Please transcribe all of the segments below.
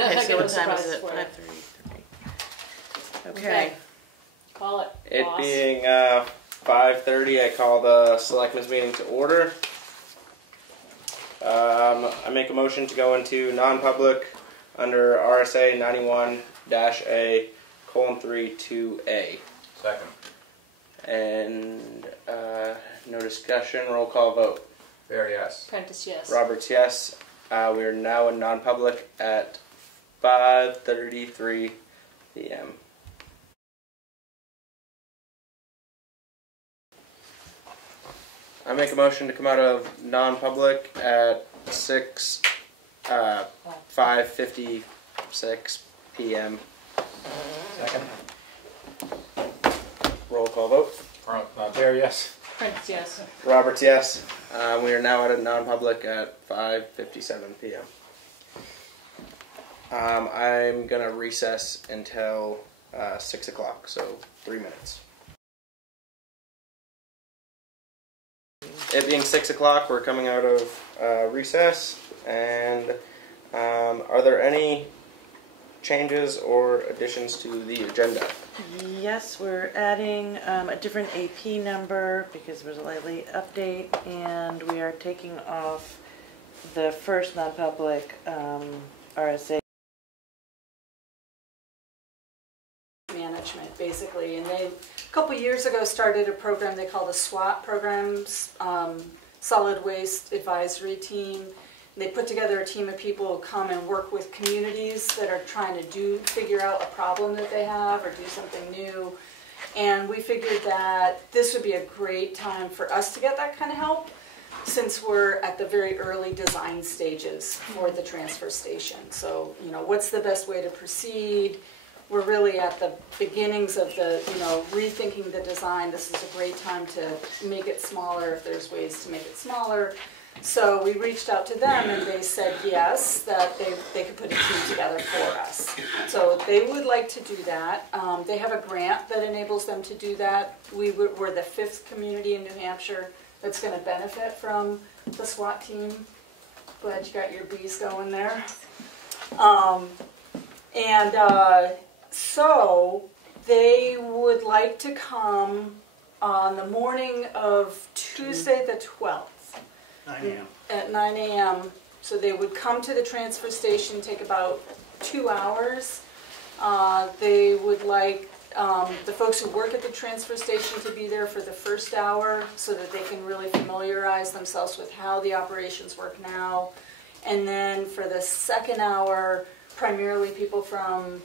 Okay, so what time is surprises it? for you. 5:33. Okay. Call it. It boss. being 5:30, I call the Selectmen's meeting to order. I make a motion to go into non-public under RSA 91-A:3(2)A. Second. And no discussion, roll call vote. Fair, yes. Prentice, yes. Roberts, yes. We are now in non-public at 5:33 p.m. I make a motion to come out of non-public at 5:56 p.m. Second. Roll call vote. Fair, yes. Prentice, yes. Roberts, yes. We are now at a non-public at 5:57 p.m. I'm going to recess until 6 o'clock, so 3 minutes. It being 6 o'clock, we're coming out of recess, and are there any changes or additions to the agenda? Yes, we're adding a different AP number because there was a lively update, and we are taking off the first non-public RSA. Management, basically, and they a couple years ago started a program they called a SWAT program, Solid Waste Advisory Team. They put together a team of people who come and work with communities that are trying to figure out a problem that they have or do something new. And we figured that this would be a great time for us to get that kind of help, since we're at the very early design stages for the transfer station. So, you know, what's the best way to proceed? We're really at the beginnings of the, rethinking the design. This is a great time to make it smaller if there's ways to make it smaller. So we reached out to them and they said yes, that they could put a team together for us. So they would like to do that. They have a grant that enables them to do that. We're the 5th community in New Hampshire that's going to benefit from the SWAT team. Glad you got your bees going there. So they would like to come on the morning of Tuesday the 12th. 9 a.m. At 9 a.m. So they would come to the transfer station, take about 2 hours. They would like the folks who work at the transfer station to be there for the first hour so that they can really familiarize themselves with how the operations work now. And then for the second hour, primarily people from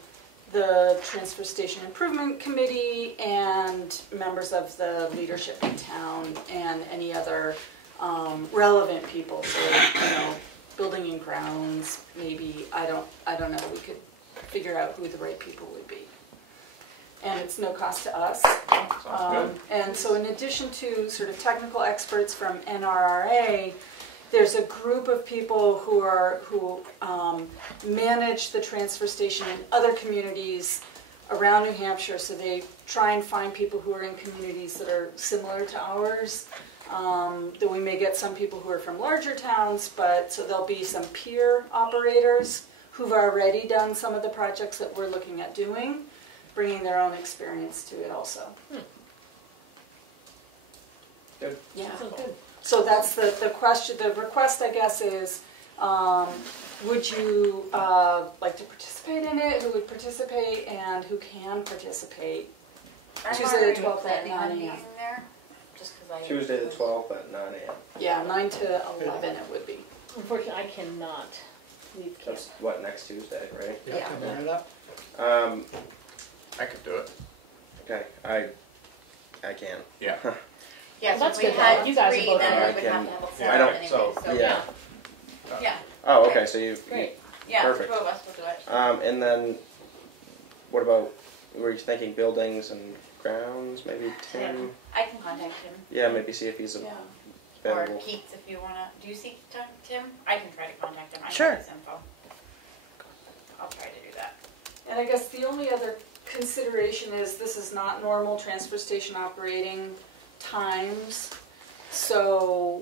the Transfer Station Improvement Committee and members of the leadership in town and any other relevant people. So, building and grounds, maybe, I don't know, we could figure out who the right people would be. And it's no cost to us. Sounds good. And so in addition to sort of technical experts from NRRA, there's a group of people who manage the transfer station in other communities around New Hampshire. So they try and find people who are in communities that are similar to ours. That we may get some people who are from larger towns, so there'll be some peer operators who've already done some of the projects that we're looking at doing, bringing their own experience to it also. Good. Yeah. Good. So that's the question. The request, I guess, is would you like to participate in it? Who would participate and who can participate? Tuesday the 12th at 9 a.m. Tuesday the 12th at 9 a.m. Yeah, 9 to 11 it would be. Unfortunately, I cannot leave camp. That's what, next Tuesday, right? Yeah. Can I bring it up? I could do it. Okay, I can. Yeah. Yeah, Well, so that's if we good had though. You guys are 3, both then there. we would have to have a Yeah, forum I don't- anyway. so- Yeah. Yeah, Oh, okay, so you... Great. yeah, Perfect. 2 of us will do it. And then, what about, were you thinking buildings and grounds, maybe Tim? I can contact him. Yeah, maybe see if he's Yeah. Or available. Keats if you want to. Do you see Tim? I can try to contact him. I Sure. have his info. I'll try to do that. And I guess the only other consideration is this is not normal transfer station operating times. So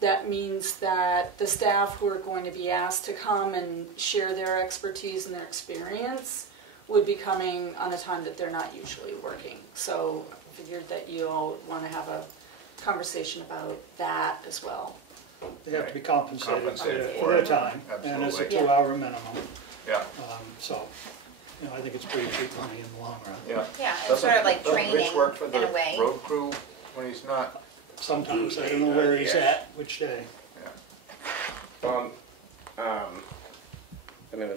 that means that the staff who are going to be asked to come and share their expertise and their experience would be coming on a time that they're not usually working. So I figured that you all want to have a conversation about that as well. They have to be compensated Compensated for their time, and it's a Absolutely. 2-hour minimum. Yeah, So, I think it's pretty cheap money in the long run. yeah. Yeah, it's sort of like Doesn't training Rich work for in the a way. road crew when he's not? Sometimes, I don't know where he's at, which day. Well, I mean,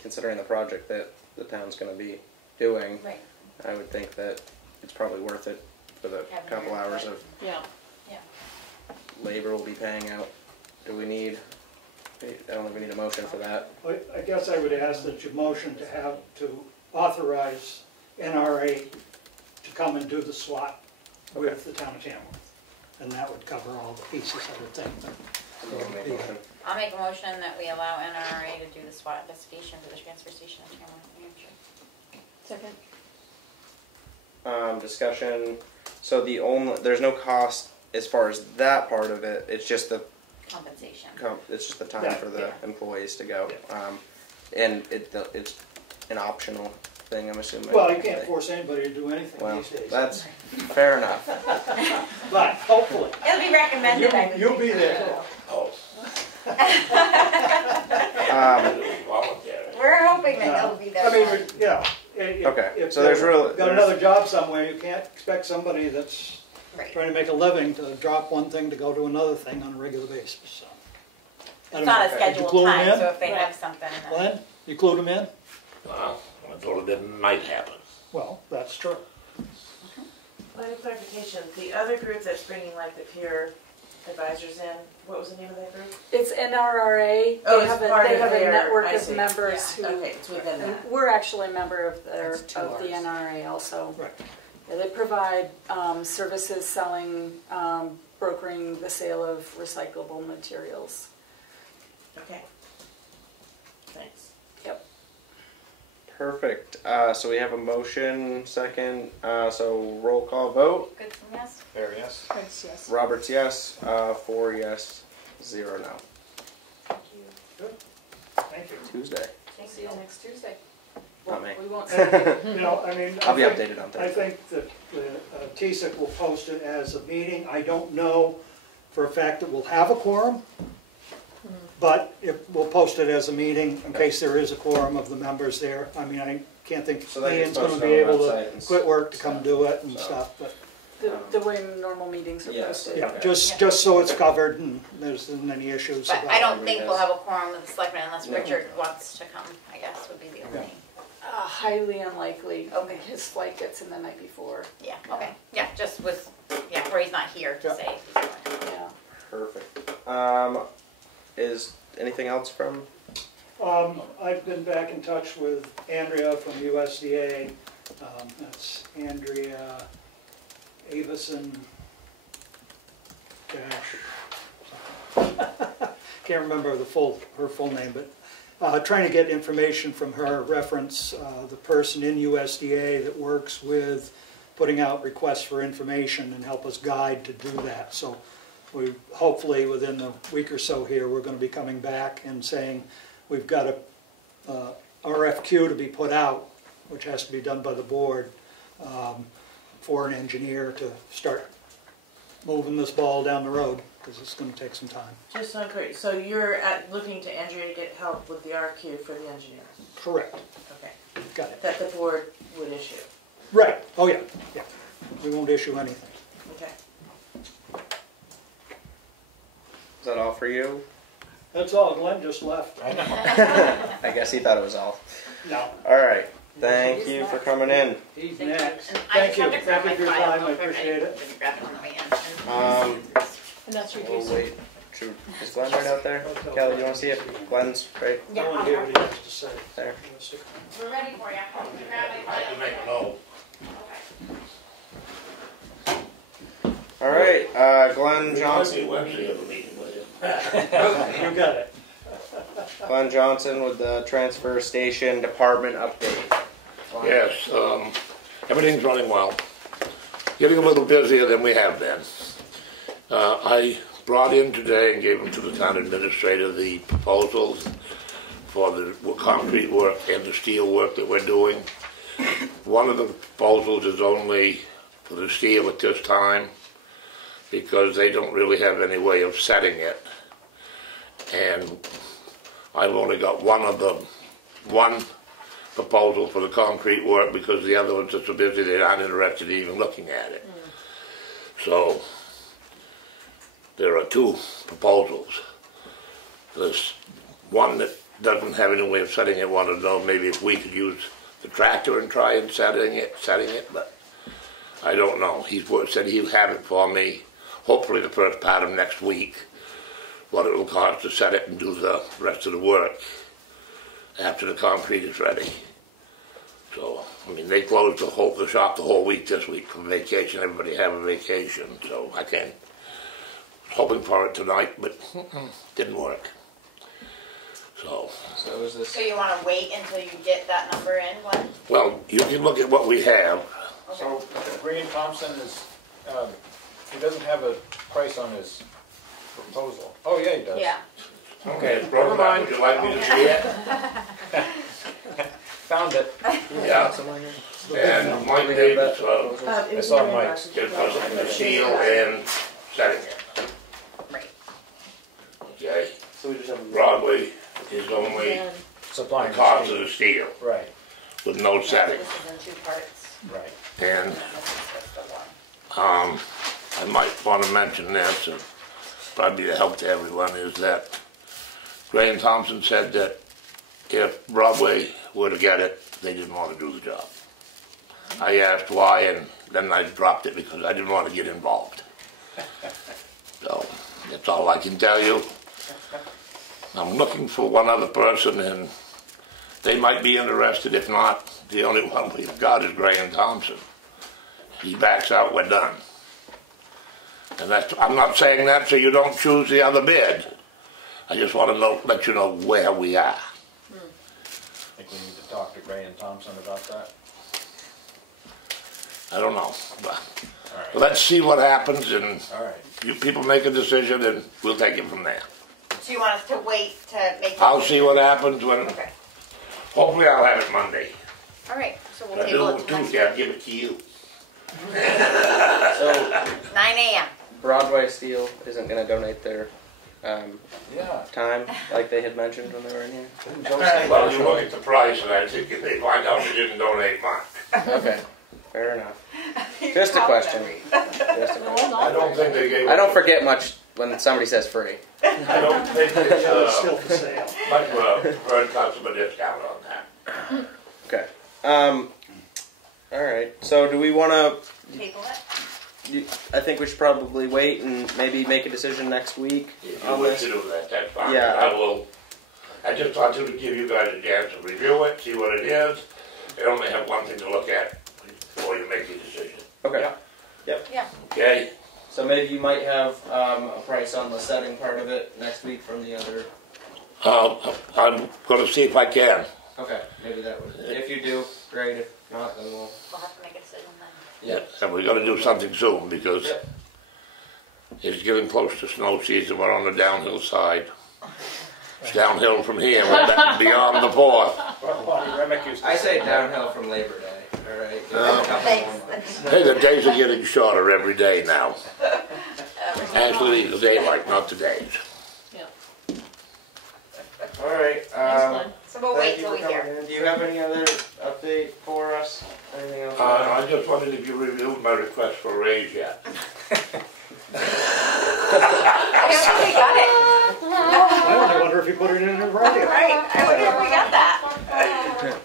considering the project that the town's going to be doing, Right. I would think that it's probably worth it for the Having couple your hours input. of Yeah. labor we'll be paying out. Do we need? I don't think we need a motion for that. I guess I would ask that you motion to authorize NRA to come and do the SWAT with the town of Tamworth. And that would cover all the pieces, I would think. Someone make a motion. I'll make a motion that we allow NRA to do the SWOT investigation for the transfer station in Tamworth, New Hampshire. Second. Discussion. So there's no cost as far as that part of it. It's just the Compensation. it's just the time Yeah. for the employees to go. And it's an optional thing, I'm assuming. Well, you can't force anybody to do anything Well, these days. that's fair enough. But hopefully, It'll be recommended, I would you'll think. be there. We're hoping that it'll be there. I mean, yeah. Okay, If so there's they've got another job somewhere, you can't expect somebody that's Right. trying to make a living to drop one thing to go to another thing on a regular basis, so. I It's don't not know. a Did you scheduled clue 'em time, in? so if they have something. then- Glenn, you clued them in? Well, I told it might happen. Well, that's true. Point of clarification, the other group that's bringing like the peer advisors in, what was the name of that group? It's NRA. Oh, They it's have a, part they of have a their- network I of see. members who. Okay, it's within and that. we're actually a member of That's two of the ours. NRA also. Right. Yeah, they provide services selling, brokering the sale of recyclable materials. Okay. Thanks. Yep. Perfect. So we have a motion, second. So roll call vote. Good, yes? There, yes. Prince, yes. Roberts, yes. 4 yes, 0 no. Thank you. Thank you. Tuesday. See you next Tuesday. Not me. We won't see you. You know, I mean. I'll be I think- updated on I Thursday. think that the TSIC will post it as a meeting. I don't know for a fact that we'll have a quorum, but we'll post it as a meeting in case there is a quorum of the members there. I mean, I can't think So that gets Ian's gonna posted be on the able website to and quit work to come stuff. do it and So- stuff, but, The way normal meetings are Yes. posted. yeah, Okay. just so it's covered and there's any issues But about I it. don't think we'll have a quorum with the selectmen unless No. Richard wants to come, I guess, would be the only. Highly unlikely. Okay. His flight gets in the night before. Yeah, okay. Yeah, just with, where he's not here to Yeah. say if he's going. Yeah. Perfect. Is anything else from? I've been back in touch with Andrea from USDA. That's Andrea Avison can't remember her full name, but trying to get information from her, reference the person in USDA that works with putting out requests for information and help us guide to do that. So we hopefully within a week or so here, we're going to be coming back and saying we've got a RFQ to be put out, which has to be done by the board, for an engineer to start moving this ball down the road, because it's going to take some time. Just so I'm clear, so you're looking to Andrea to get help with the RFQ for the engineer? Correct. Okay. Got it. That the board would issue? Right. Oh, yeah. Yeah. We won't issue anything. Okay. Is that all for you? That's all. Glenn just left. I guess he thought it was all. No. All right. Thank you for coming in. He's Thank you. next. And I Thank just you. have to grab Thank you my for your file time. I real quick. appreciate it. Didn't grab it on the way in. And that's your We'll user. wait. Is Glenn right out there? Kelly, you want to see it? Glenn's right Yeah, I want I'll to hear grab what it. he has to say. there. We're ready for you. Grab my I can make a note. All right. Glenn Johnson. Wednesday of the meeting with you. You got it. Glenn Johnson with the transfer station department update. Glenn. Yes, everything's running well. Getting a little busier than we have been. I brought in today and gave them to the town administrator the proposals for the concrete work and the steel work that we're doing. One of the proposals is only for the steel at this time because they don't really have any way of setting it. And I've only got one proposal for the concrete work because the other ones are so busy they aren't interested in even looking at it. So there are two proposals. There's one that doesn't have any way of setting it. Want to know maybe if we could use the tractor and try and setting it, but I don't know. He said he'll have it for me, hopefully the first part of next week, what it will cost to set it and do the rest of the work after the concrete is ready. So, I mean, they closed the shop the whole week this week for vacation. Everybody have a vacation, so I was hoping for it tonight, but didn't work. So is this? So you want to wait until you get that number in, Glenn? well, you can look at what we have. So Green Thompson is, he doesn't have a price on his proposal. Oh, yeah, he does. Yeah. Okay, it's broken up. Would you like me to see it? Found it. Yeah. And Mike Davis, I saw Mike's. the steel and setting it. Right. Okay. So we just have Broadway is only And the Supplying cost the of the steel Right, with no setting. This is in two parts. right. And And this is just the one. I might want to mention this, and probably a help to everyone, is that Graham Thompson said that if Broadway were to get it, they didn't want to do the job. I asked why, and then I dropped it because I didn't want to get involved. So that's all I can tell you. I'm looking for one other person, and they might be interested. If not, the only one we've got is Graham Thompson. He backs out, we're done. And I'm not saying that so you don't choose the other bid. I just want to let you know where we are. I think we need to talk to Graham Thompson about that. I don't know. But All right. let's see what happens, and All right. you people make a decision, and we'll take it from there. So you want us to wait to make? I'll see what happens when. Okay. Hopefully, I'll have it Monday. All right. So we'll If I table do it it to next Tuesday, I'll give it to you. So 9 a.m. Broadway Steel isn't going to donate their Yeah. time like they had mentioned when they were in here. Didn't Joe say Well, you look at the price, and I think if they find out we didn't donate much. Okay, fair enough. Just a question. Just a question. I don't think they gave. I don't forget much when somebody says free. I don't think it's It's still for sale. much for a customer discount on that. Okay. All right. So do we want to? Table it. I think we should probably wait and maybe make a decision next week If you on wish this. to do that, that's fine. Yeah. I will. I just wanted to give you guys a chance to review it, see what it is. You only have one thing to look at before you make your decision. Okay. Yeah. Okay? So maybe you might have a price on the setting part of it next week from the other. I'm going to see if I can. Okay. Maybe that would. If you do, great. If not, then we'll. We'll have to make a decision then. Yeah. And we got to do something soon because Yep. it's getting close to snow season. We're on the downhill side. It's downhill from here. We're back beyond the 4th. Remick used to I say downhill from Labor Day. All right. Give it a couple more months. Hey, the days are getting shorter every day now. Actually, the daylight, not the days. yeah. All right. Thanks, Glenn. So we'll Thank wait you till for we coming hear. in. Do you have any other update for us? Anything else? I just wondered if you reviewed my request for a raise yet. I haven't got it. I only wonder if you put it in writing. Right. I wonder if we got that.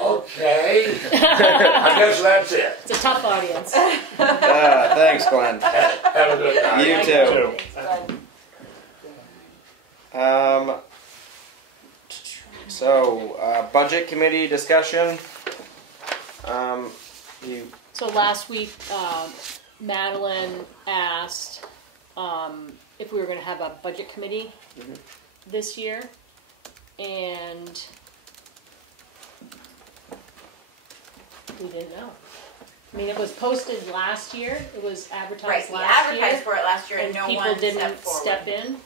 Okay. I guess that's it. It's a tough audience. Thanks, Glenn. Have a good night. You too. So, budget committee discussion. You. So last week, Madeline asked if we were going to have a budget committee this year, and we didn't know. I mean, it was posted last year, it was Right, advertised we last year. advertised for it last year and no people one didn't stepped forward. step in.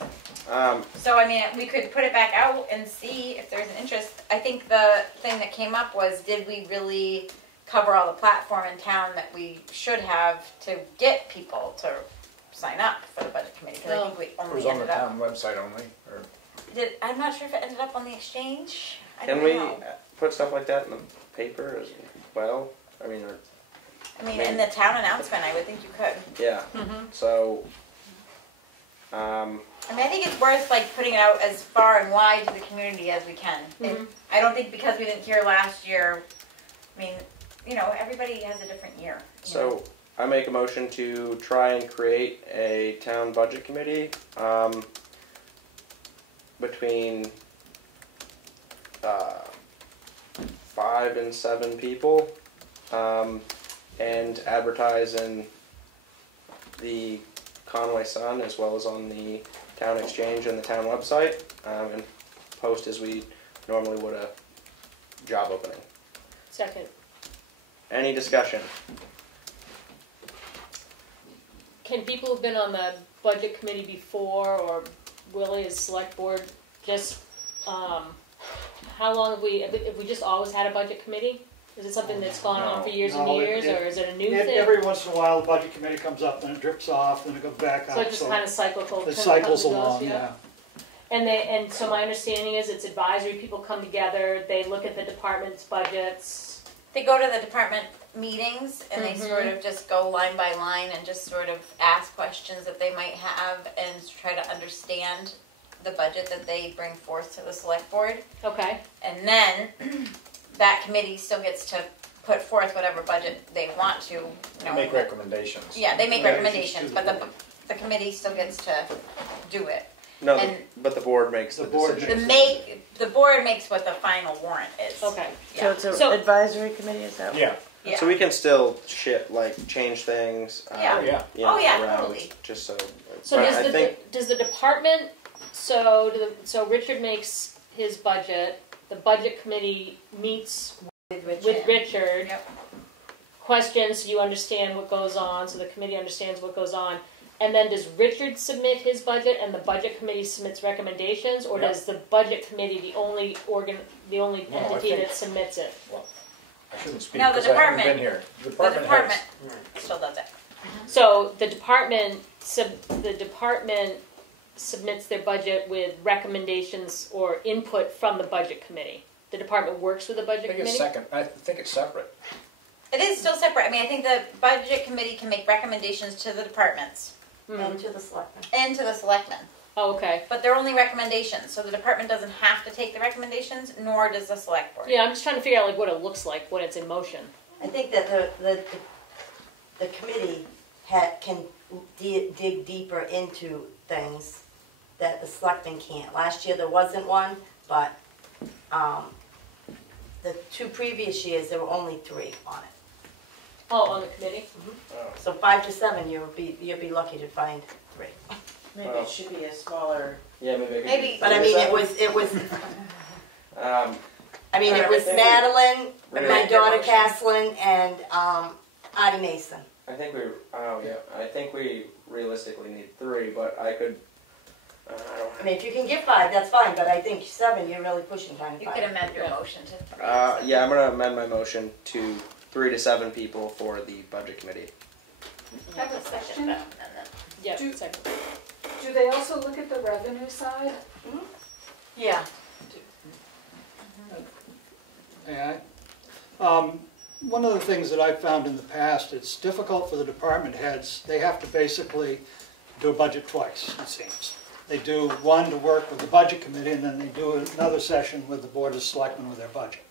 So I mean, we could put it back out and see if there's an interest. I think the thing that came up was, did we really cover all the platform in town that we should have to get people to sign up for the budget committee? Because I think we It only was on the ended up. town website only, or? I'm not sure if it ended up on the exchange. I Can don't we know. put stuff like that in the paper as well? I mean, I mean, in the town announcement, I would think you could. yeah. So, I mean, I think it's worth like putting it out as far and wide to the community as we can. I don't think because we didn't hear last year. I mean, you know, everybody has a different year. You know? so I make a motion to try and create a town budget committee between 5 and 7 people, and advertise in the Conway Sun as well as on the town exchange and the town website, and post as we normally would a job opening. Second. Any discussion? Can people who've been on the budget committee before, or Willie as select board, just, how long have we just always had a budget committee? Is it something that's gone on for years and No, years, or is it a new thing? Every once in a while, the budget committee comes up, then it drips off, then it goes back up. So it just kind of cycles. It cycles along, yeah. And so my understanding is it's advisory, people come together, they look at the department's budgets. They go to the department meetings and they sort of just go line by line and just sort of ask questions that they might have and try to understand the budget that they bring forth to the select board. Okay. And then that committee still gets to put forth whatever budget they want to. You know, Make recommendations. Yeah, they make Yeah, recommendations, but the committee still gets to do it. No, And but the board makes the board decision. The board makes what the final warrant is. Okay. Yeah. So it's an advisory committee, is that? Yeah, Yeah. So we can still change things. Yeah. oh yeah. You know, Oh, yeah, around, totally. just so. So but does I think does the department, so Richard makes his budget, the budget committee meets with Richard, Yep. questions, so you understand what goes on, so the committee understands what goes on. And then does Richard submit his budget and the budget committee submits recommendations, or Yep. does the budget committee the only No, I entity think- that submits it? Well, I shouldn't speak No, the because I haven't department- been here. The department still does it. So the department submits their budget with recommendations or input from the budget committee. The department works with the I budget think it's committee? second. I think it's separate. It is still separate. I mean, I think the budget committee can make recommendations to the departments And to the selectmen. and to the selectmen. Oh, okay. But they're only recommendations, so the department doesn't have to take the recommendations, nor does the select board. Yeah, I'm just trying to figure out like what it looks like when it's in motion. I think that the committee can dig deeper into things that the selectmen can't. Last year there wasn't one, but the 2 previous years there were only 3 on it. Oh, on the committee? So 5 to 7, you'll be lucky to find 3. Maybe it should be a smaller. yeah, maybe. Maybe. But I mean, it was. Um, I mean, it was Madeline, my daughter Caslin, and Audie Mason. I think we. Oh yeah. I think we realistically need 3, but I could. I don't. I mean, if you can get 5, that's fine. But I think 7, you're really pushing kind of You 5. could amend your motion to 3. Yeah, I'm gonna amend my motion to 3 to 7 people for the budget committee. I have a question. Yeah, Do- second. Do they also look at the revenue side? Yeah. May I? One of the things that I've found in the past, it's difficult for the department heads. They have to basically do a budget twice, it seems. They do one to work with the budget committee, and then they do another session with the board of selectmen with their budget.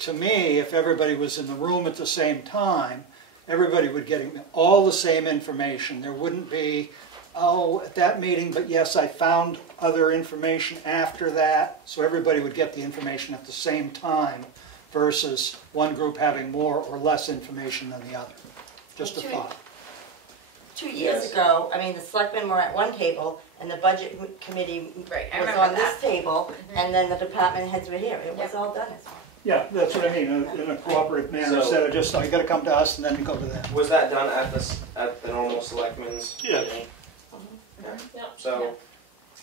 To me, if everybody was in the room at the same time, everybody would get all the same information. There wouldn't be, oh, at that meeting, but yes, I found other information after that. So everybody would get the information at the same time versus one group having more or less information than the other. Just a thought. 2 years ago, I mean, the selectmen were at one table, and the budget committee Right, I was remember on that. this table, and then the department heads were here. It was all done as one. Yeah, that's what I mean, in a cooperative manner, So- instead of just, you gotta come to us and then go to them. Was that done at the normal selectmen's Yes. meeting? Yeah. So,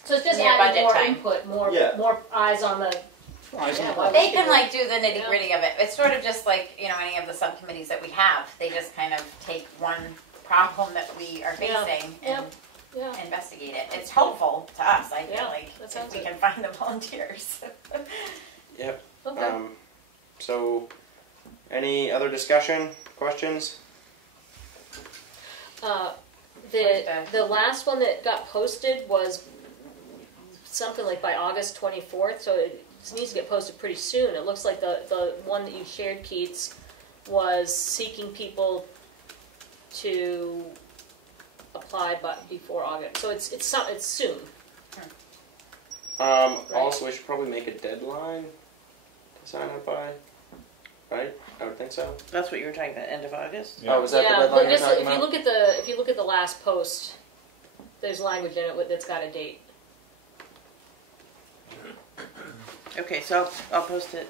So it's just Near adding budget more time. input, Yeah. more eyes on the. Eyes on Yeah, the why prize. They can like do the nitty gritty of it. It's sort of just like, you know, any of the subcommittees that we have. They just kind of take one problem that we are Yeah. facing Yeah. and Yeah. investigate it. It's helpful to us, I feel Yeah, like, that if sounds we good. can find the volunteers. yep. Okay. So, any other discussion, questions? The last one that got posted was something like by August 24th, so it needs to get posted pretty soon. It looks like the one that you shared, Keats, was seeking people to apply but before August. So it's soon. Also, we should probably make a deadline to sign up by, right? I would think so. That's what you were talking about, end of August? Yeah. Oh, was that the Yeah, deadline but you were just talking if you about? look at the last post, there's language in it that's got a date. Okay, so I'll post it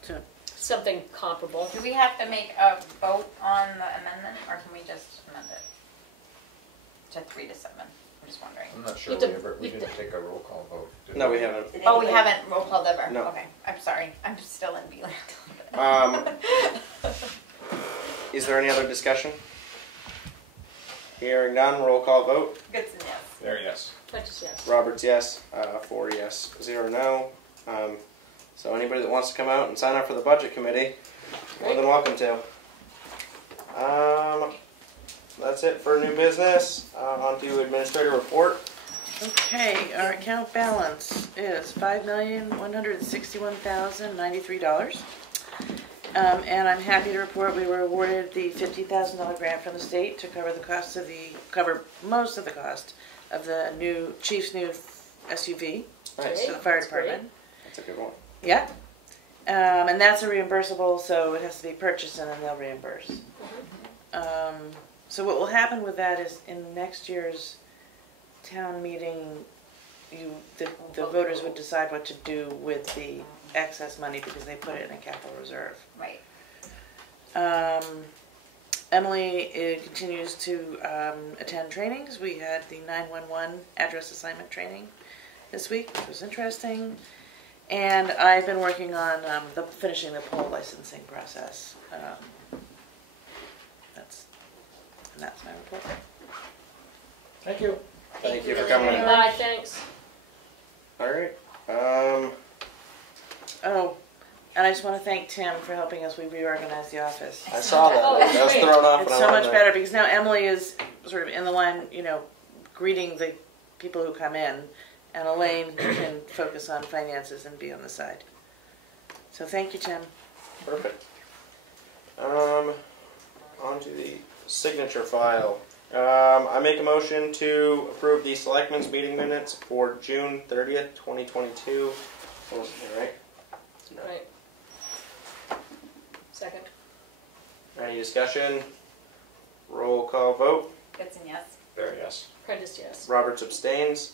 soon. Something comparable. Do we have to make a vote on the amendment, or can we just amend it to 3 to 7? I'm just wondering. I'm not sure You have we to- didn't take a roll call vote. did No, we? we haven't. Did Oh, we anybody- haven't roll called ever? No. Okay, I'm sorry. I'm just still in B-land. Is there any other discussion? Hearing none, roll call vote. Goodson, yes. There, yes. Prentice, yes. Roberts, yes. 4 yes, 0 no. So anybody that wants to come out and sign up for the budget committee, more than welcome to. That's it for new business. On to administrator report. Okay, our account balance is $5,161,093. And I'm happy to report we were awarded the $50,000 grant from the state to cover most of the cost of the chief's new SUV Nice. to the fire That's great. department. That's a good one. Yeah. And that's a reimbursable, so it has to be purchased and then they'll reimburse. So what will happen with that is in next year's town meeting, the voters would decide what to do with the excess money because they put it in a capital reserve. Right. Emily continues to attend trainings. We had the 911 address assignment training this week, which was interesting. And I've been working on finishing the poll licensing process. That's my report. Thank you. Thank you for coming in. Bye, thanks. All right. Oh, and I just want to thank Tim for helping us. We reorganized the office. I saw that. Oh, I was great. thrown off. It's when I so went much there. better because now Emily is sort of in the line, greeting the people who come in, and Elaine can focus on finances and be on the side. So thank you, Tim. Perfect. On to the signature file. I make a motion to approve the Selectmen's meeting minutes for June 30th, 2022. Wasn't here, right? No. Right. Second. Any discussion? Roll call vote. Goodson, yes. There, yes. Prentice, yes. Roberts abstains.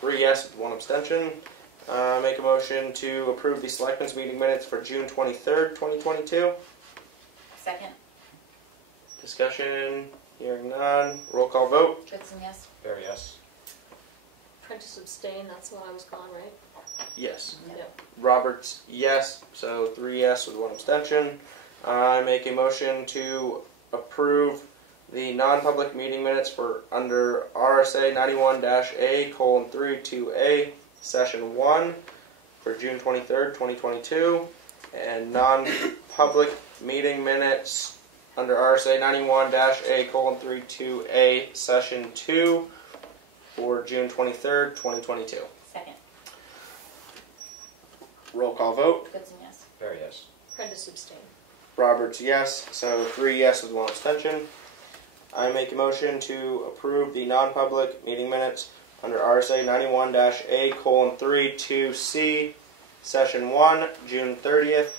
3 yes, 1 abstention. Make a motion to approve the Selectmen's meeting minutes for June 23rd, 2022. Second. Discussion? Hearing none. Roll call vote. Goodson, yes. There, yes. Prentice abstain, that's why I was gone, right? Yes. Yep. Roberts, yes. So 3 yes with 1 abstention. I make a motion to approve the non-public meeting minutes for under RSA 91-A:32A, Session 1 for June 23rd, 2022, and non-public meeting minutes under RSA 91-A:32A, Session 2 for June 23rd, 2022. Second. Roll call vote. Goodson, yes. There, yes. Prentice abstain. Roberts, yes. So 3 yes with 1 abstention. I make a motion to approve the non-public meeting minutes under RSA 91-A:32C, Session 1, June 30th,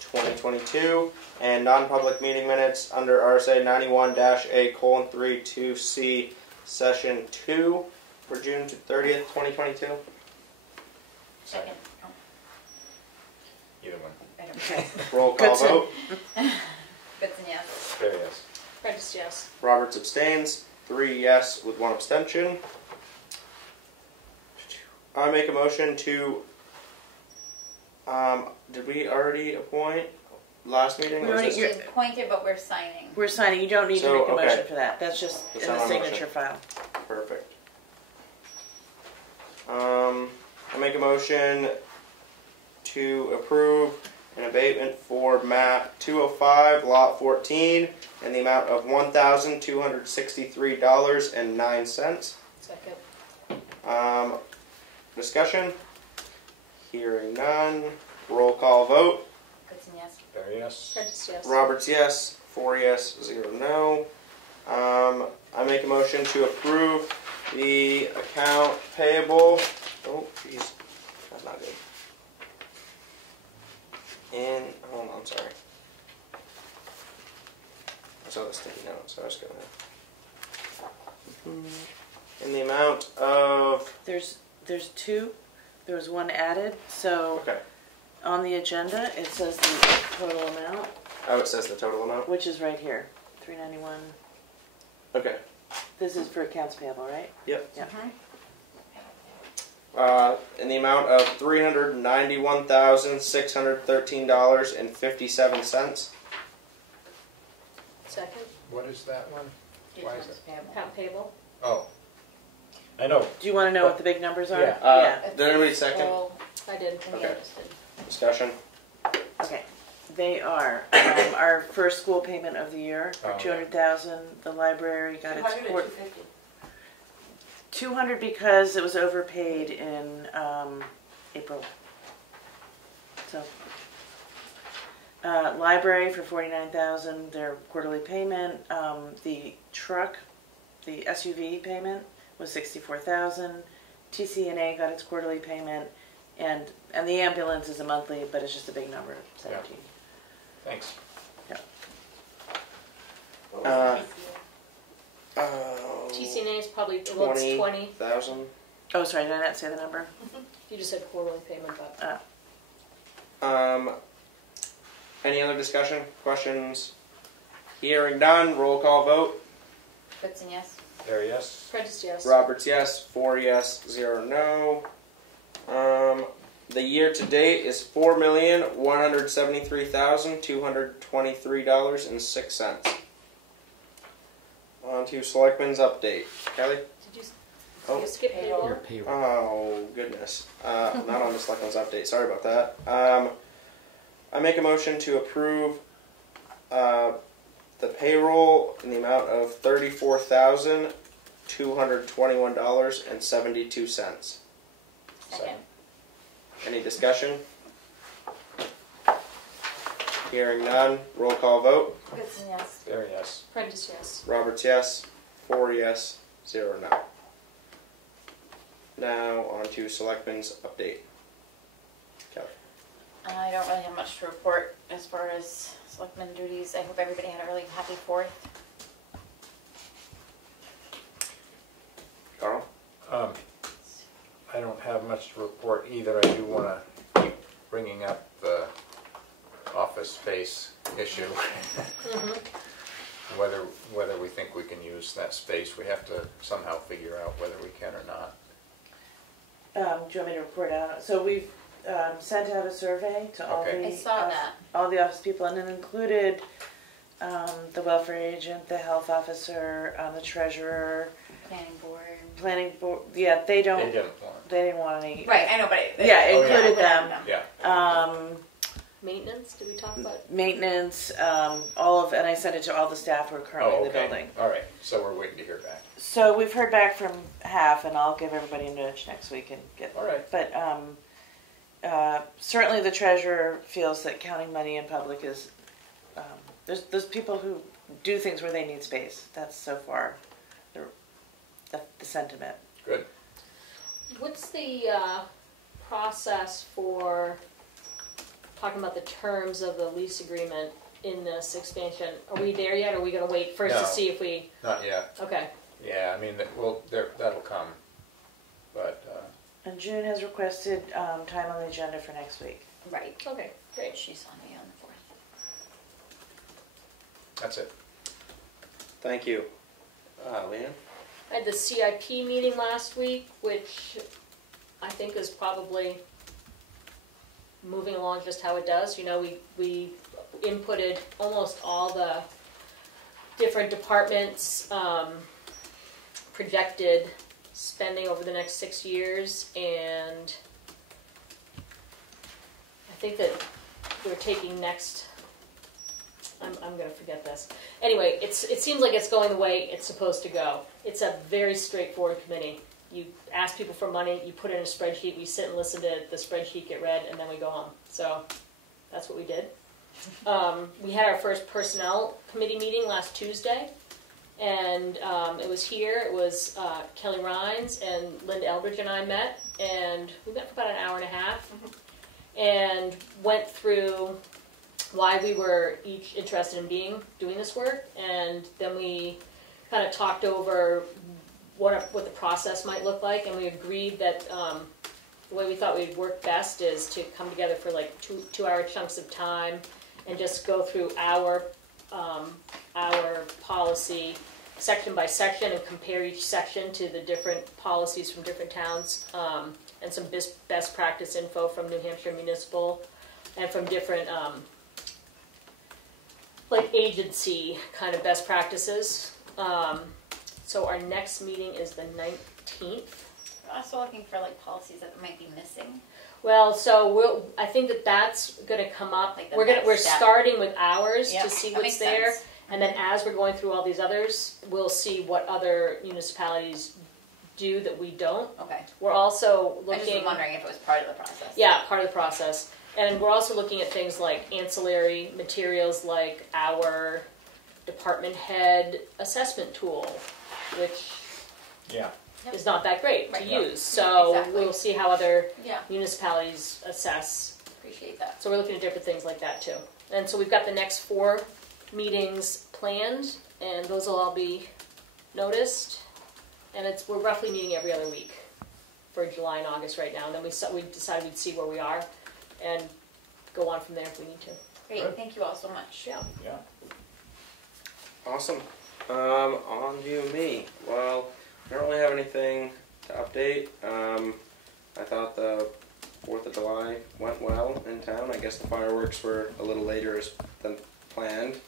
2022, and non-public meeting minutes under RSA 91-A:32C, Session 2 for June 30th, 2022. Second. Oh, Either one. either Okay. Roll call Good to- vote. Goodson, yes. There, yes. Prentice, yes. Roberts abstains. 3 yes with 1 abstention. I make a motion to. Did we already appoint last meeting? We or is already- this- We're appointed, but we're signing. We're signing, you don't need to So, make a okay. motion for that, that's just It's in not the a motion. signature file. Perfect. I make a motion to approve an abatement for map 205, lot 14, in the amount of $1,263.09. Second. Discussion? Hearing none. Roll call vote. Goodson, yes. There, yes. Prentice, yes. Roberts, yes. 4 yes, 0 no. I make a motion to approve the account payable. Oh, jeez. That's not good. Hold on, sorry. I saw the sticky note, so I was gonna. In the amount of. There's 2, there was 1 added, so Okay. on the agenda, it says the total amount, Oh, it says the total amount? which is right here, 391. Okay. This is for accounts payable, right? Yep. Yeah. In the amount of $391,613.57. Second. What is that one? Why is it? Account payable. Oh. I know. Do you want to know what the big numbers are? Yeah. Did anybody second? I did. Okay. Discussion? Okay. They are, our first school payment of the year for Oh. $200,000. The library got its 200 or 250? 200 because it was overpaid in April. So, library for $49,000. Their quarterly payment. The truck, the SUV payment was $64,000. TCNA got its quarterly payment, and the ambulance is a monthly, but it's just a big number, 17. Thanks. TCNA is probably, well, it's 20. 20,000. Oh, sorry, did I not say the number? You just said quarterly payment, but. Any other discussion? Questions? Hearing none. Roll call vote. Goodson, yes. There, yes. Prentice, yes. Roberts, yes. 4 yes, 0 no. The year to date is $4,173,223.06. On to Selectmen's update. Kelly? Did you, Oh. you skip payroll? Oh, goodness. Not on the Selectmen's update. Sorry about that. I make a motion to approve the payroll in the amount of $34,221.72. Second. Any discussion? Hearing none. Roll call vote. Goodson, yes. There, yes. Prentice, yes. Roberts, yes. 4 yes, 0 no. Now on to Selectmen's update. Kelly. I don't really have much to report as far as selectmen duties. I hope everybody had a really happy 4th. Carl? I don't have much to report either. I do want to keep bringing up the office space issue. Whether we think we can use that space, we have to somehow figure out whether we can or not. Do you want me to report out? So we've sent out a survey to all Okay. the I saw that. all the office people, and it included the welfare agent, the health officer, the treasurer, planning board. Yeah, they They don't. didn't want. They didn't want any. Right, I know, but Yeah, it Oh, included them. Yeah. Maintenance, did we talk about? Maintenance, all of, and I sent it to all the staff who are currently in the building. All right. So we're waiting to hear back. So we've heard back from half, and I'll give everybody a nudge next week and get. All right. But certainly the treasurer feels that counting money in public is. There's people who do things where they need space. That's so far the sentiment. Good. What's the process for talking about the terms of the lease agreement in this expansion? Are we there yet, or are we going to wait first No. to see if we... Not yet. Okay. Yeah, I mean, that'll come. But And June has requested time on the agenda for next week. Right. Okay, great. She's on me on the 4th. That's it. Thank you. Leanne? I had the CIP meeting last week, which I think is probably moving along just how it does. You know, we inputted almost all the different departments' projected spending over the next 6 years, and I think that we're taking next. I'm going to forget this. Anyway, it seems like it's going the way it's supposed to go. It's a very straightforward committee. You ask people for money, you put it in a spreadsheet, we sit and listen to the spreadsheet get read, and then we go home. So that's what we did. We had our first personnel committee meeting last Tuesday, and it was here. It was Kelly Rhines and Linda Eldridge and I met, and we met for about an hour and a half, and went through why we were each interested in doing this work, and then we kind of talked over what the process might look like, and we agreed that the way we thought we'd work best is to come together for like two-hour chunks of time and just go through our policy section by section and compare each section to the different policies from different towns, and some best practice info from New Hampshire Municipal and from different like agency kind of best practices. So our next meeting is the 19th. We're also looking for like policies that might be missing. Well, so I think that's going to come up. Like we're starting with ours Yep, to see that what's makes there, sense. and then as we're going through all these others, we'll see what other municipalities do that we don't. Okay. We're also I just looking. was wondering if it was part of the process. Yeah, part of the process. And we're also looking at things like ancillary materials like our department head assessment tool, which Yeah. is not that great Right. to Yeah. use. So Exactly. we'll see how other Yeah. municipalities assess. Appreciate that. So we're looking at different things like that too. And so we've got the next 4 meetings planned, and those will all be noticed. And we're roughly meeting every other week for July and August right now. And then we decided we'd see where we are and go on from there if we need to. Great. Good. Thank you all so much. Yeah. Yeah. Awesome. On to me. Well, I don't really have anything to update. I thought the 4th of July went well in town. I guess the fireworks were a little later than planned.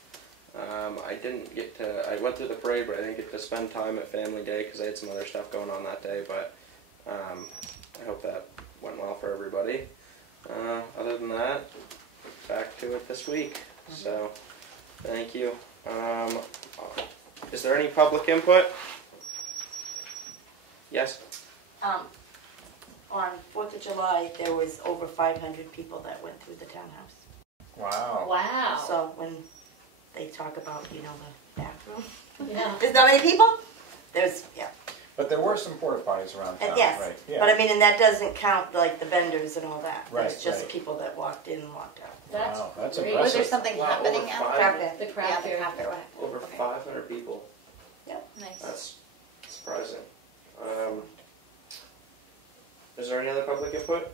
I went to the parade, but I didn't get to spend time at Family Day because I had some other stuff going on that day, but I hope that went well for everybody. Other than that, back to it this week. So, thank you. Is there any public input? Yes? On 4th of July, there was over 500 people that went through the townhouse. Wow. Wow. So when they talk about, the bathroom, Yeah. there's not many people? Yeah. But there were some porta potties around town, Yes, right? Yeah. but I mean, and that doesn't count like the vendors and all that. Right, It's just right. people that walked in and walked out. That's Wow, that's great. impressive. Was there something Wow, happening over at five. craft fair? The craft Yeah, fair. the craft fair. Over Okay. 500 people. Nice. That's surprising. Is there any other public input?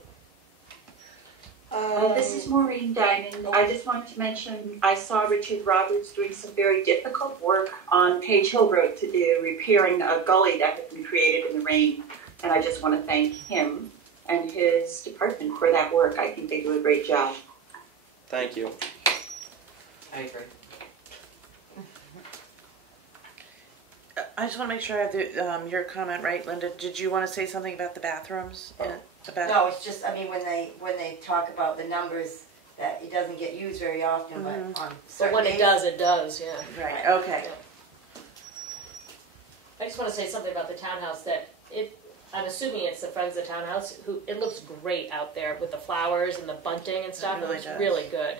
This is Maureen Diamond. I just wanted to mention I saw Richard Roberts doing some very difficult work on Page Hill Road to do repairing a gully that had been created in the rain. And I just want to thank him and his department for that work. I think they do a great job. Thank you. I agree. I just want to make sure I have your comment right, Linda. Did you want to say something about the bathrooms? Oh. No, it's just, I mean, when they talk about the numbers, that it doesn't get used very often, but on But certain when days. it does, yeah. Right, okay. I just want to say something about the townhouse that I'm assuming it's the Friends of the Townhouse who it looks great out there with the flowers and the bunting and stuff. It really looks does. really good.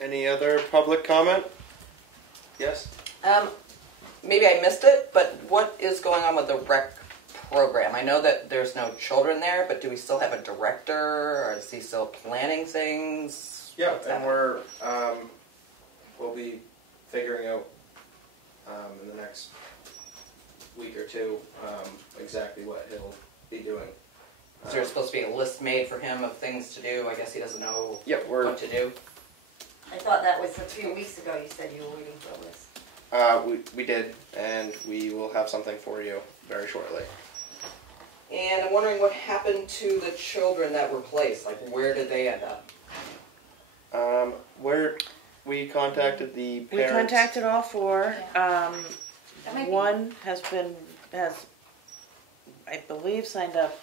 Any other public comment? Yes? Maybe I missed it, but what is going on with the rec program? I know that there's no children there, but do we still have a director, or is he still planning things? Yeah, What's and happening? we'll be figuring out in the next week or two exactly what he'll be doing. Is there supposed to be a list made for him of things to do? I guess he doesn't know Yep, what to do. I thought that was a few weeks ago, you said you were waiting for a list. We did, and we will have something for you very shortly. And I'm wondering what happened to the children that were placed. Like, where did they end up? Where we contacted the We parents. contacted all four. That might be- One has I believe, signed up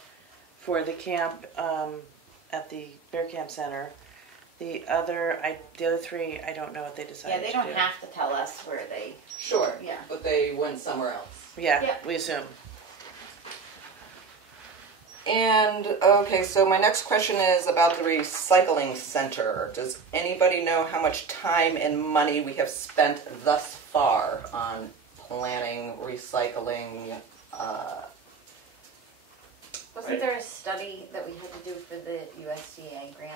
for the camp at the Bear Camp Center. The other three, I don't know what they decided Yeah, they to don't do. have to tell us where they, Sure. Yeah. But they went somewhere else. Yeah, Yeah. we assume. And, okay, so my next question is about the recycling center. Does anybody know how much time and money we have spent thus far on planning, recycling? wasn't there a study that we had to do for the USDA grant?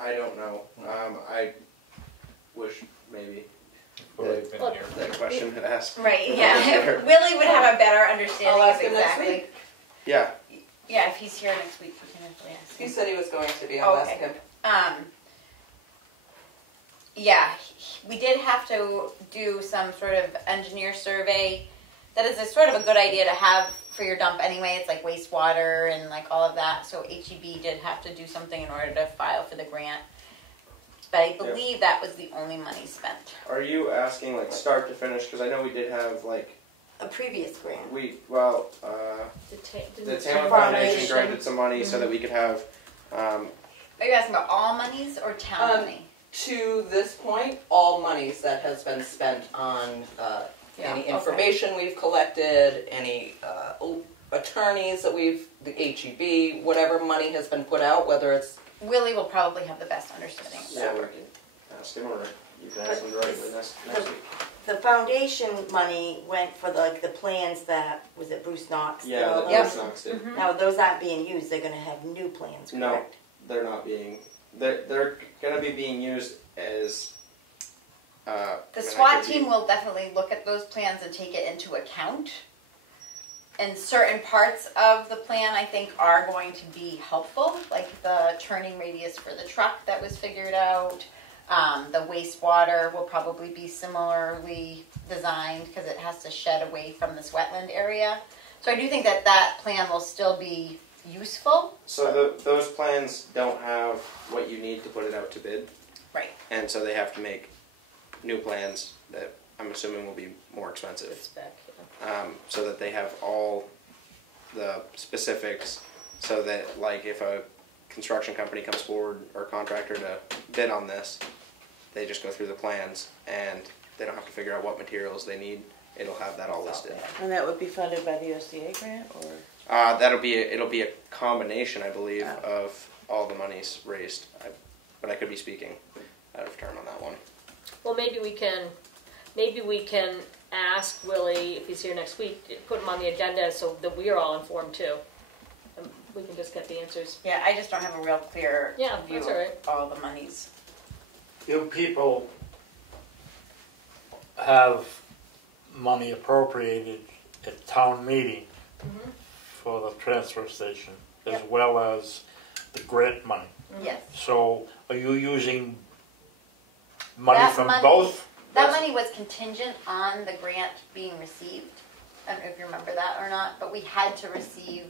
I don't know. I wish maybe Well, they've been here. that question had asked. Right, yeah. Willie would have a better understanding I'll of ask him next exactly. week. Yeah. Yeah, if he's here next week, we can actually ask He him. said he was going to be. I'll ask Okay. him. Yeah, we did have to do some sort of engineer survey. That is a sort of a good idea to have for your dump anyway. It's like wastewater and like all of that. So HEB did have to do something in order to file for the grant. But I believe that was the only money spent. Are you asking like start to finish? Because I know we did have like A previous grant. the Didn't Tamworth Foundation. Foundation granted some money so that we could have. Are you asking about all monies or town money? To this point, all monies that has been spent on any okay. information we've collected, any attorneys that the HEB, whatever money has been put out, whether it's Willie will probably have the best understanding of So that. we can ask him, or you can ask him directly next week. The foundation money went for the plans that, was it Bruce Knox? did Yeah, all that those? Bruce Knox did. Now, those aren't being used, they're gonna have new plans, No. correct? They're not being. They're going to be being used as. The SWAT team will definitely look at those plans and take it into account. And certain parts of the plan, I think, are going to be helpful, like the turning radius for the truck that was figured out. The wastewater will probably be similarly designed because it has to shed away from this wetland area. So I do think that that plan will still be useful. So those plans don't have what you need to put it out to bid, Right. and so they have to make new plans that I'm assuming will be more expensive. Spec, So that they have all the specifics, so that like if a construction company comes forward or contractor to bid on this, they just go through the plans and they don't have to figure out what materials they need. It'll have that all listed. And that would be funded by the USDA grant, or? It'll be a combination, I believe, of all the monies raised. But I could be speaking out of turn on that one. Well, maybe we can ask Willie if he's here next week, put him on the agenda so that we are all informed too. And we can just get the answers. Yeah, I just don't have a real clear Yeah, view that's all right. of all the monies. You people have money appropriated at town meeting for the transfer station, as well as the grant money. Yes. So are you using money That from money- both? That money was contingent on the grant being received. I don't know if you remember that or not, but we had to receive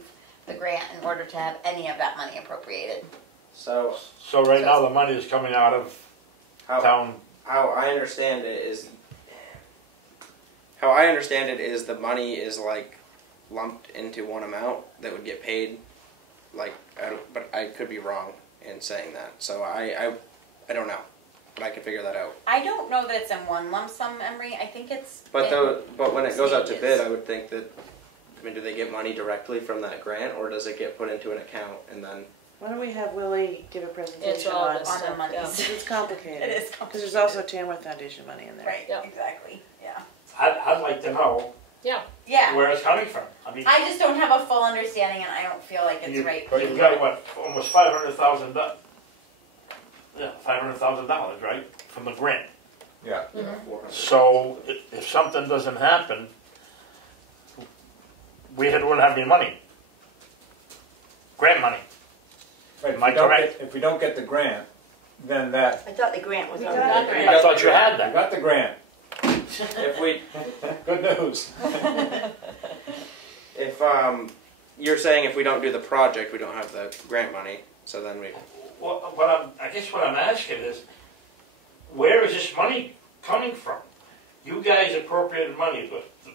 the grant in order to have any of that money appropriated. So So right now the money is coming out of town. how I understand it is the money is like lumped into one amount that would get paid. Like, but I could be wrong in saying that. So I don't know, but I can figure that out. I don't know that it's in one lump sum, Emery. I think it's. But when it goes out to stages. bid, I would think that. I mean, do they get money directly from that grant, or does it get put into an account and then? Why don't we have Willie give a It's presentation all on this on the stuff, monies. yeah. Because it's complicated. It is Because there's also Tamworth Foundation money in there. Right. Yeah. Exactly. Yeah. I'd like to know Yeah. Yeah. where it's coming from. I mean, I just don't have a full understanding, and I don't feel like it's right. But you've got what, almost $500,000. Yeah, $500,000, right, from the grant. Yeah. Mm-hmm. 400. So if something doesn't happen, wouldn't have any money. Grant money. Right, Am I correct? if we don't get the grant, then that, I thought the grant was We already. got the grant. I thought you had we that. got the grant. If we, Good news. if you're saying if we don't do the project, we don't have the grant money, so then we. Well, I guess what I'm asking is, where is this money coming from? You guys appropriated money, but the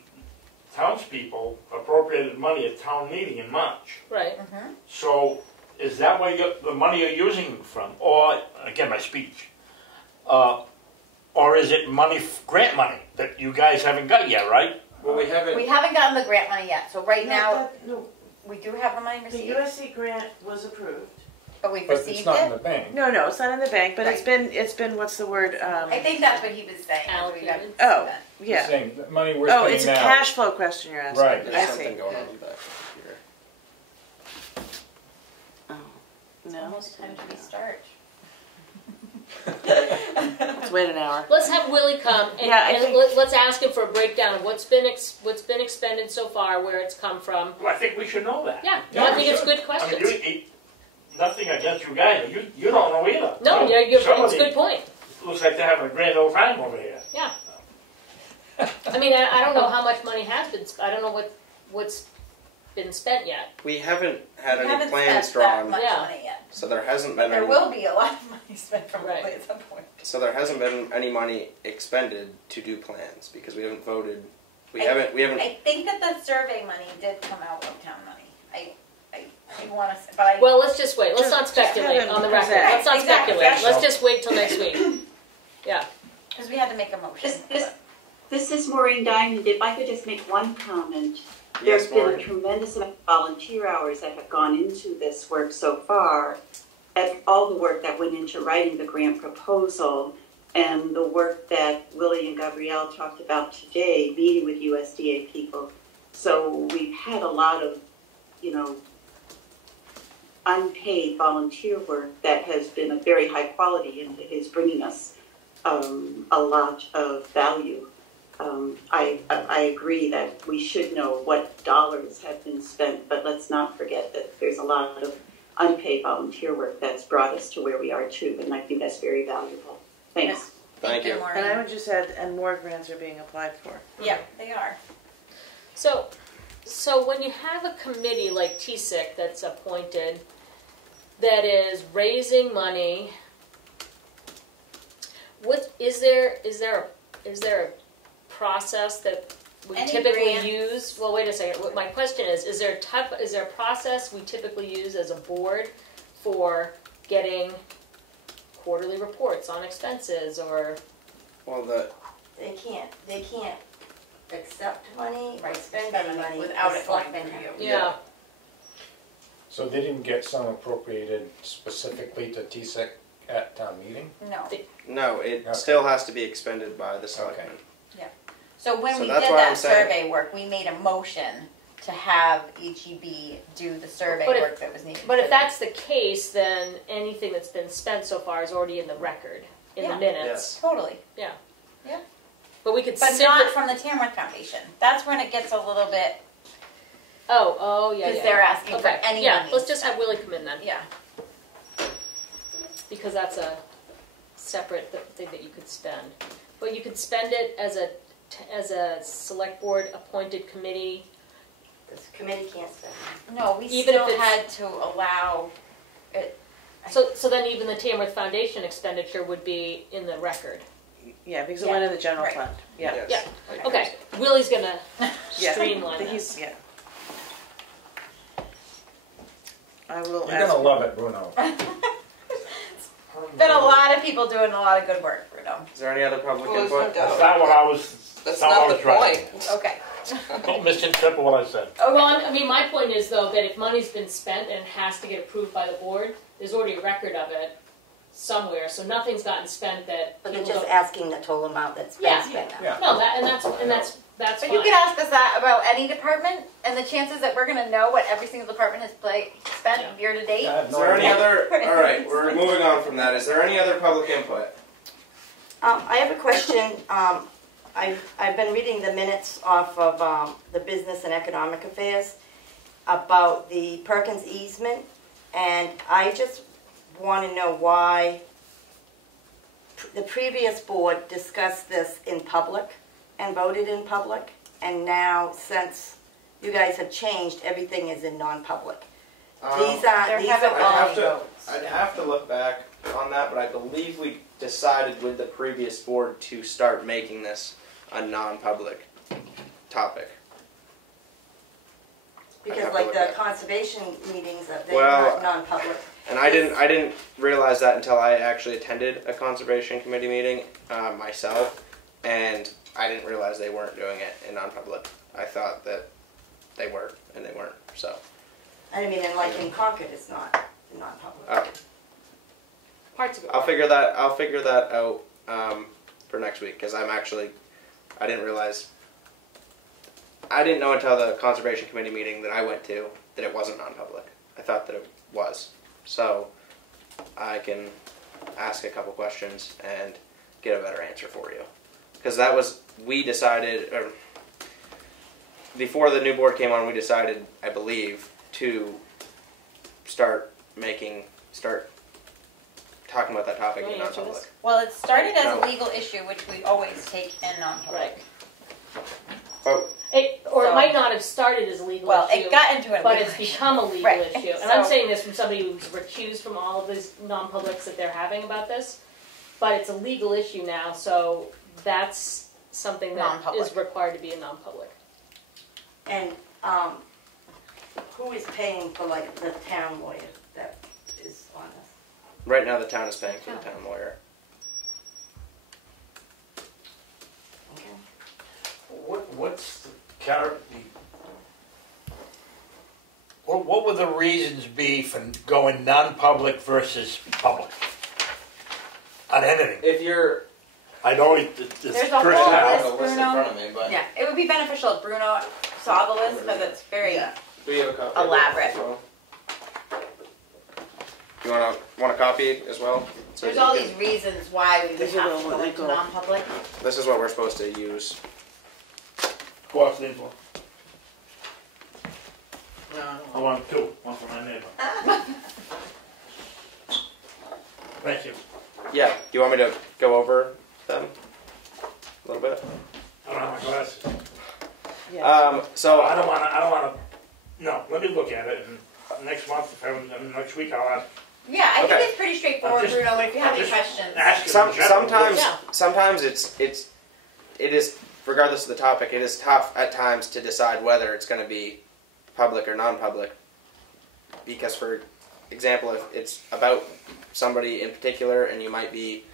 townspeople appropriated money at town meeting in March. Right. So is that where the money you're using from? Or, again, my speech, or is it money, grant money that you guys haven't got yet, right? Well, we haven't. We haven't gotten the grant money yet, so right now, No, we do have the money the received, USC grant was approved. but we've But it's received not in it. the bank. No, it's not in the bank, but Right. it's been, what's the word? I think that's what he was saying. is we got Allocated. Oh, He's yeah. saying the money we're Oh, spending it's a now. cash flow question you're asking. Right. There's I something see. going on with that computer. Oh, It's no. almost time to restart. Let's wait an hour. Let's have Willie come and, Yeah, I and think- let's ask him for a breakdown of what's been expended so far, where it's come from. Well, I think we should know that. Yeah, Yeah, I we think it's should. good I mean, questions. nothing against you guys, you don't know either. No, So it's a somebody good point. Looks like they're having a grand old time over here. Yeah. I mean, I don't know how much money has been. I don't know what's been spent yet. We haven't had We any haven't plans spent that drawn, much Yeah. money yet. so there hasn't But been there any. will be a lot of money spent probably Right. at some point. So there hasn't been any money expended to do plans because we haven't voted. We I- haven't. I think that the survey money did come out of town money. I want to, but I. Well, let's just wait. Let's Just- not just speculate have him on the record. present. Let's not Exactly. speculate. Let's Yeah. just wait till next week. Yeah. Because we had to make a motion. This is Maureen Diamond. If I could just make one comment. Yes, There's been a Maureen. tremendous amount of volunteer hours that have gone into this work so far, and all the work that went into writing the grant proposal, and the work that Willie and Gabrielle talked about today, meeting with USDA people. So we've had a lot of, unpaid volunteer work that has been of very high quality and is bringing us a lot of value. I agree that we should know what dollars have been spent, but let's not forget that there's a lot of unpaid volunteer work that's brought us to where we are too, and I think that's very valuable. Thanks. Thank you. Maureen. And I would just add, and more grants are being applied for. Yeah, they are. So when you have a committee like TSIC that's appointed, that is raising money, is there a process that we Any typically grants? use? Well, wait a second. My question is there a process we typically use as a board for getting quarterly reports on expenses or? Well, They can't accept money or Right, spend spend any money money. without The it going selectmen through have. you. Yeah. So they didn't get some appropriated specifically to TSEC at town meeting? No. no, it Okay. still has to be expended by the selectmen. So when So we that's did why I'm that saying- survey work, we made a motion to have HEB do the survey But if- work that was needed. But if that's the case, then anything that's been spent so far is already in the record, in the Yeah. minutes. Totally. But we could But simply. not from the Tamworth Foundation. That's when it gets a little bit, Yeah. because they're asking for Okay. any Yeah, money. let's just have Willie come in then, Yeah. because that's a separate thing that you could spend. But you could spend it as a select board appointed committee. The committee can't spend it. No, we Even still if it's- had to allow it. So then even the Tamworth Foundation expenditure would be in the record. Yeah, because it went in the general right. fund. Yeah. Yes. Yeah. Okay, Willie's gonna Yeah. streamline But this. yeah. I will You're ask. gonna love it, Bruno. Been a lot of people doing a lot of good work, Bruno. Is there any other public Well, there's no input? doubt. That's not what I was. That's not not what I the was trying. point. Okay. Don't misinterpret what I said. Well, I mean, my point is though that if money's been spent and has to get approved by the board, there's already a record of it somewhere, so nothing's gotten spent that. But they're people just don't- asking the total amount that's been Yeah. spent now. Yeah. No, that's But fine. you could ask us that about any department, and the chances that we're gonna know what every single department has spent Yeah. year to date. I have Is no there any idea. other? All right, we're moving on from that. Is there any other public input? I have a question. I've been reading the minutes off of the Business and Economic Affairs about the Perkins easement, and I just want to know why the previous board discussed this in public and voted in public, and now since you guys have changed, everything is in non-public. These are all I'd have to look back on that, but I believe we decided with the previous board to start making this a non-public topic. because like the conservation meetings, they weren't non-public. And I didn't realize that until I actually attended a conservation committee meeting myself, and I didn't realize they weren't doing it in non-public. I thought that they were, and they weren't. So. I mean, and like in Concord, it's not non-public. Oh. Parts of it. I'll figure that out for next week, because I didn't realize. I didn't know until the conservation committee meeting that I went to that it wasn't non-public. I thought that it was. So I can ask a couple questions and get a better answer for you. Because we decided, before the new board came on, we decided, I believe, to start talking about that topic in non-public. Well, it started as No. a legal issue, which we always take in non-public. Oh, It might not have started as a legal Well, issue. it got into a But legal it's issue. become a legal Right. issue. And I'm So- saying this from somebody who's recused from all of these non-publics that they're having about this. But it's a legal issue now, so that's something that Non-public. is required to be a non-public. And who is paying for like the town lawyer that is on this? right now the town is paying for the town lawyer. Okay. What's the character? What would the reasons be for going non-public versus public on anything? If you're, I know it's There's a Chris whole now. I list, don't have a list in Bruno. front of me, but Yeah, it would be beneficial if Bruno saw the list because it's very. do you have a copy? of it Elaborate. as well? You want a copy as well? So There's you all can- these reasons why we would These are have the to go into legal- non-public. This is what we're supposed to use. Go off these one. No, I want two. One for my neighbor. Thank you. Yeah. Do you want me to go over them a little bit? I don't have my glasses. So I don't wanna. No, let me look at it, and next month, next week, I'll ask. Yeah, I Okay. think it's pretty straightforward, I'm just- Bruno. But if you have I'm any just questions, asking in general. sometimes it is, regardless of the topic, it is tough at times to decide whether it's going to be public or non-public. Because, for example, if it's about somebody in particular, and you might be,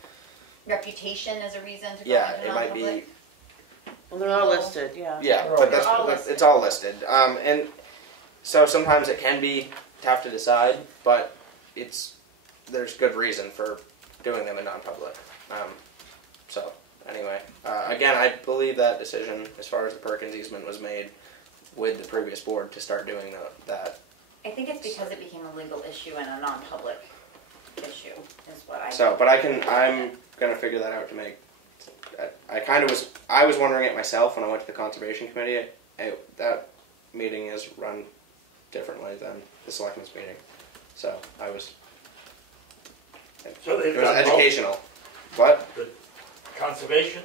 reputation is a reason to go yeah, into it might non-public. be, Well, they're all listed, yeah. yeah, They're all but listed. that's it's all listed. And so sometimes it can be tough to decide, but there's good reason for doing them in non-public. So anyway, again, I believe that decision, as far as the Perkins easement, was made with the previous board to start doing that. I think it's because it became a legal issue and a non-public issue, is what I. So, but I'm gonna figure that out to make. I was wondering it myself when I went to the conservation committee. That meeting is run differently than the selectmen's meeting, so I was. So they've It was done both. educational. What? Conservation.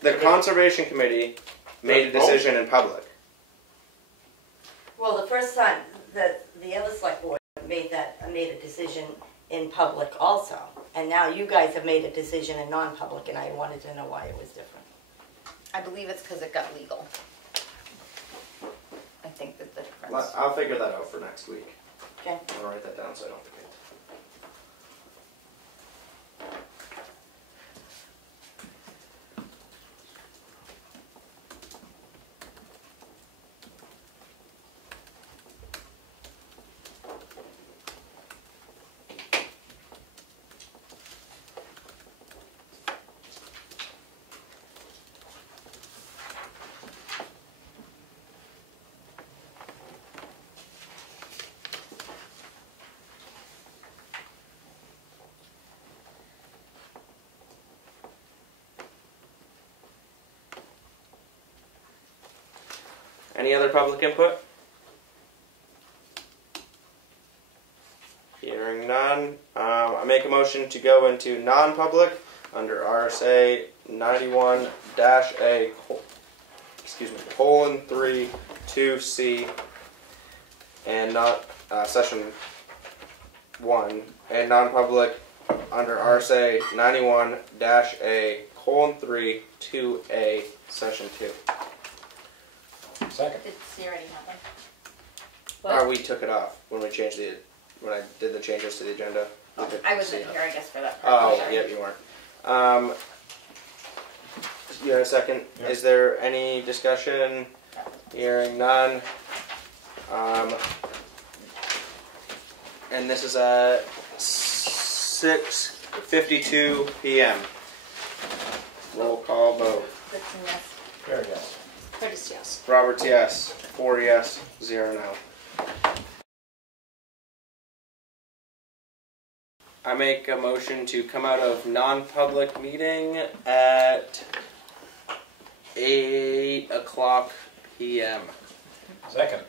The conservation committee made a decision in public. Well, the first time that the other select board made a decision in public also, and now you guys have made a decision in non-public, and I wanted to know why it was different. I believe it's because it got legal. I think that's the difference. I'll figure that out for next week. Okay. I'm gonna write that down so I don't forget. Any other public input? Hearing none. I make a motion to go into non-public under RSA 91-A, :3, 2C, and not session 1, and non-public under RSA 91-A, :3, 2A, session 2. Second. Did see already happen? What? We took it off when we changed when I did the changes to the agenda. I wasn't here, I guess, for that part. Oh, Sorry. yep, you weren't. You had a second. Yeah. Is there any discussion? Hearing none. And this is at 6:52 p.m. Roll call vote. Goodson, yes. There, yes. Curtis, yes. Roberts, yes. 4 yes, 0 no. I make a motion to come out of non-public meeting at 8:00 p.m. Second.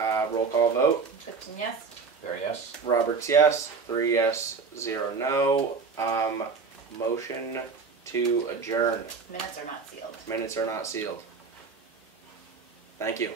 Roll call vote. Goodson, yes. There, yes. Roberts, yes. 3 yes, 0 no. Motion to adjourn. Minutes are not sealed. Minutes are not sealed. Thank you.